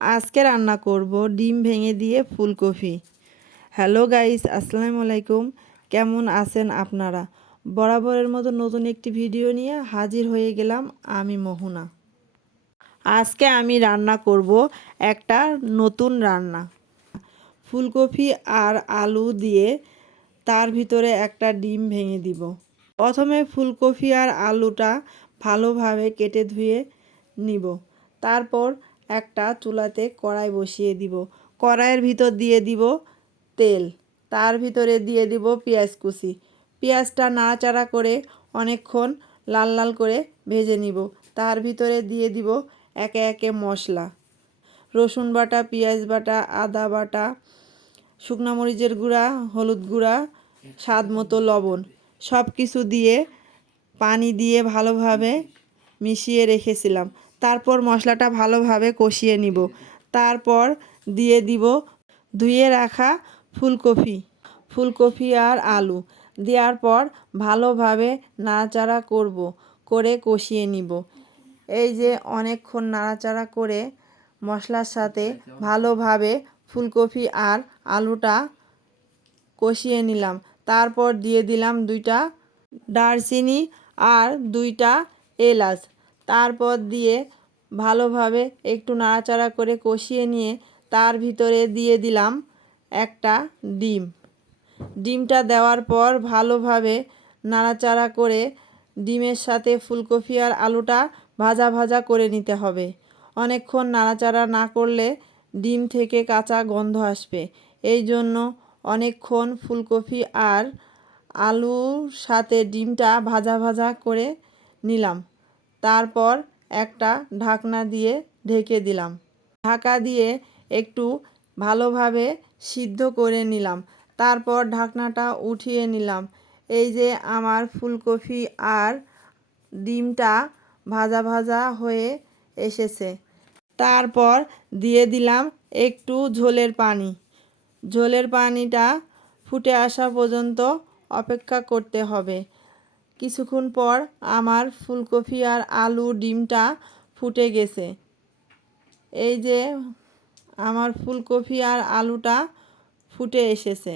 আজকে রান্না করব ডিম ভেঙে দিয়ে ফুলকপি। হ্যালো গাইস, আসসালামু আলাইকুম। কেমন আছেন আপনারা? বরাবরের মতো নতুন একটি ভিডিও নিয়ে হাজির হয়ে গেলাম আমি মোহনা। আজকে আমি রান্না করব একটা নতুন রান্না। ফুলকপি আর আলু দিয়ে তার ভিতরে একটা ডিম ভেঙে দিব। প্রথমে ফুলকপি আর আলুটা ভালোভাবে কেটে ধুয়ে নিব। তারপর একটা চুলাতে কড়াই বসিয়ে দিব। কড়াইয়ের ভিতর দিয়ে দিব তেল। তার ভিতরে দিয়ে দিব পেঁয়াজ কুচি। পেঁয়াজটা নাড়াচাড়া করে অনেকক্ষণ লাল লাল করে ভেজে নিব। তার ভিতরে দিয়ে দিব একে একে মশলা, রসুন বাটা, পেঁয়াজ বাটা, আদা বাটা, শুকনো মরিচের গুঁড়া, হলুদ গুঁড়া, স্বাদ মতো লবণ, সব কিছু দিয়ে পানি দিয়ে ভালোভাবে মিশিয়ে রেখেছিলাম। তারপর মশলাটা ভালোভাবে কষিয়ে নিব। তারপর দিয়ে দিব ধুয়ে রাখা ফুলকপি আর আলু। দেওয়ার পর ভালোভাবে নাড়াচাড়া করে কষিয়ে নিব। এই যে অনেকক্ষণ নাড়াচাড়া করে মশলার সাথে ভালোভাবে ফুলকপি আর আলুটা কষিয়ে নিলাম। তারপর দিয়ে দিলাম 2টা দারচিনি আর 2টা এলাচ। তারপর দিয়ে ভালোভাবে একটু নাড়াচাড়া করে কষিয়ে নিয়ে তার ভিতরে দিয়ে দিলাম একটা ডিম। ডিমটা দেওয়ার পর ভালোভাবে নাড়াচাড়া করে ডিমের সাথে ফুলকপি আর আলুটা ভাজা ভাজা করে নিতে হবে। অনেকক্ষণ নাড়াচাড়া না করলে ডিম থেকে কাঁচা গন্ধ আসবে। এই জন্য অনেকক্ষণ ফুলকপি আর আলুর সাথে ডিমটা ভাজা ভাজা করে নিলাম। তারপর একটা ঢাকনা দিয়ে ঢেকে দিলাম। ঢাকা দিয়ে একটু ভালোভাবে সিদ্ধ করে নিলাম। তারপর ঢাকনাটা উঠিয়ে নিলাম। এই যে আমার ফুলকপি আর ডিমটা ভাজা ভাজা হয়ে এসেছে। তারপর দিয়ে দিলাম একটু ঝোলের পানি। ঝোলের পানিটা ফুটে আসা পর্যন্ত অপেক্ষা করতে হবে। কিছুক্ষণ পর আমার ফুলকপি আর আলু ডিমটা ফুটে গেছে। এই যে আমার ফুলকপি আর আলুটা ফুটে এসেছে।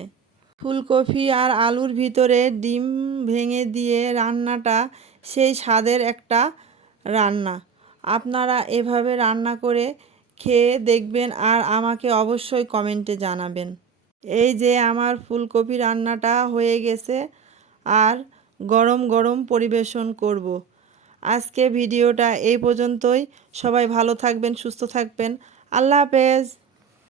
ফুলকপি আর আলুর ভিতরে ডিম ভেঙে দিয়ে রান্নাটা সেই স্বাদের একটা রান্না। আপনারা এভাবে রান্না করে খেয়ে দেখবেন আর আমাকে অবশ্যই কমেন্টে জানাবেন। এই যে আমার ফুলকপি রান্নাটা হয়ে গেছে আর গরম গরম পরিবেশন করব। আজকে ভিডিওটা এই পর্যন্তই। সবাই ভালো থাকবেন, সুস্থ থাকবেন। আল্লাহ হাফেজ।